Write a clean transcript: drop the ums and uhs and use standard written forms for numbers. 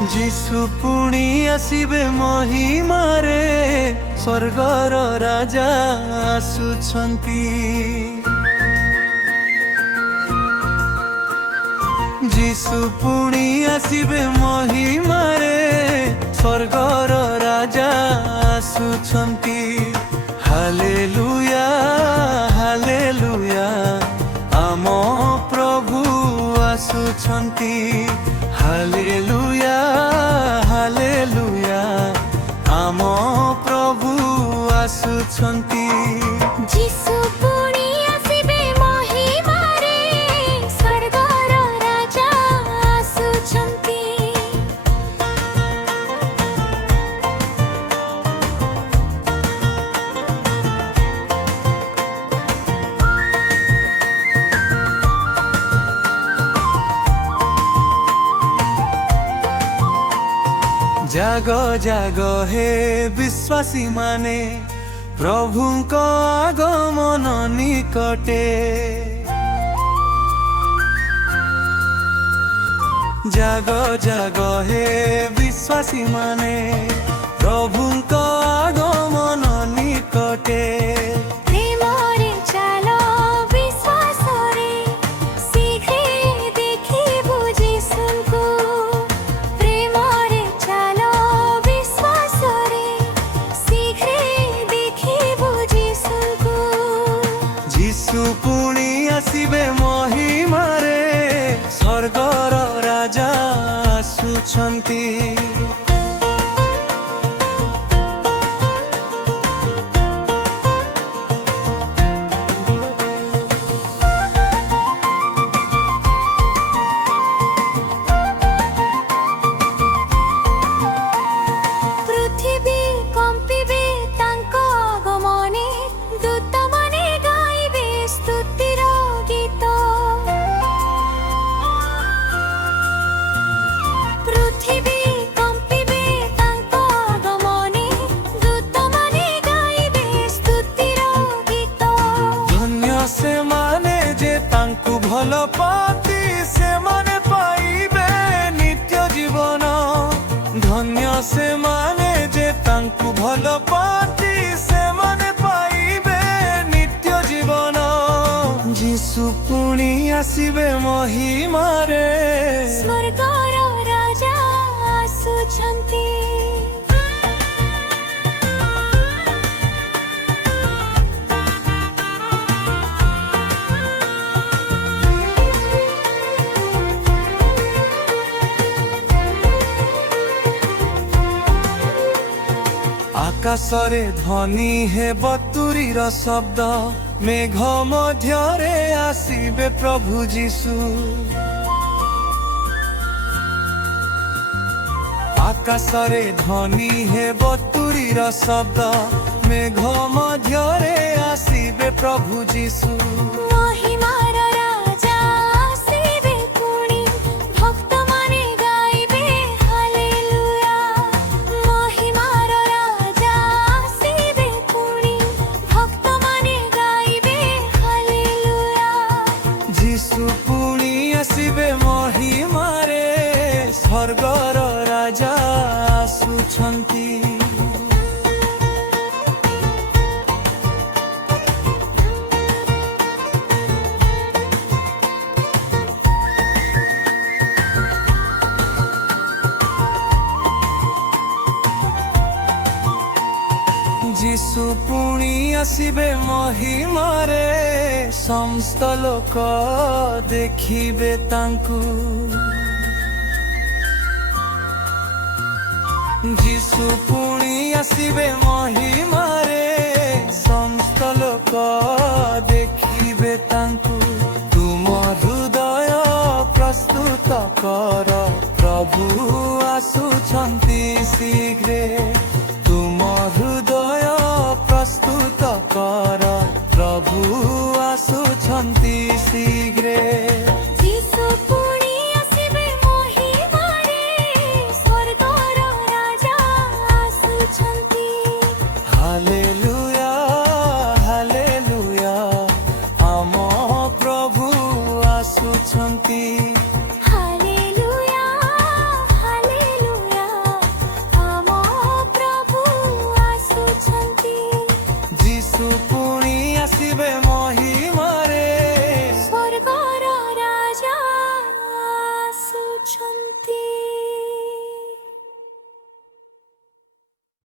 जीशु पुणी आसीबे महिमारे स्वर्गर राजा आसुछंती। जीशु पुणी आसीबे महिमारे स्वर्गर राजा आसुछंती। Hallelujah hallelujah आम प्रभु आसुछंती। हालेलुया हालेलुया आम प्रभु आसुछंती। जीशु पुणी आसीबे महिमारे स्वर्गर राजा आसुछंती। जाग जाग हे विश्वासी माने प्रभुଙ୍କ आगमन निकटे। जाग जाग हे विश्वासी माने प्रभुଙ୍କ आगमन निकटे। प्रेमरे चालो विश्वासरे शीघ्रे देखिबु जीशुଙ୍କୁ। प्रेमरे चालो विश्वासरे शीघ्रे देखिबु जीशुଙ୍କୁ। जीशु पुणी आसीबे महिमारे स्वर्गर राजा आसुछंती। पृथ्वी कंपिबे तांको आगमने दूतमाने गाइबे स्तुतिर गीत। पृथ्वी कंपिबे तांको आगमने दूतमाने गाइबे स्तुतिर गीत। धन्य से माने जे तांकु भल पाती से माने पाइबे नित्य जीवन। धन्य से माने जे तांकु भल पाती से माने पाइबे नित्य जीवन। जीशु पुणी आसीबे महिमारे स्वर्गर राजा आसुछंती। आकाशरे ध्वनि हे बतुरीर शब्द मेघ मध्यरे आसीबे प्रभु जीशु। आकाशरे ध्वनि हे बतुरीर शब्द मेघ मध्यरे आसीबे प्रभु जीशु। महिमार राजा आसीबे पुणी भक्तमाने गाइबे हालेलुया। महिमार राजा आसीबे पुणी भक्तमाने गाइबे हालेलुया। जीशु पुणी आसीबे महिमारे स्वर्गर राजा आसुछंती। जीशु पुणी आसीबे महिमारे समस्त लोक देखिबे तांकु। जीशु पुणी आसीबे महिमारे समस्त लोक देखिबे तांकु। तुम हृदय प्रस्तुत कर प्रभु आसुछंती शीघ्रे। तुम हृदय प्रस्तुत कर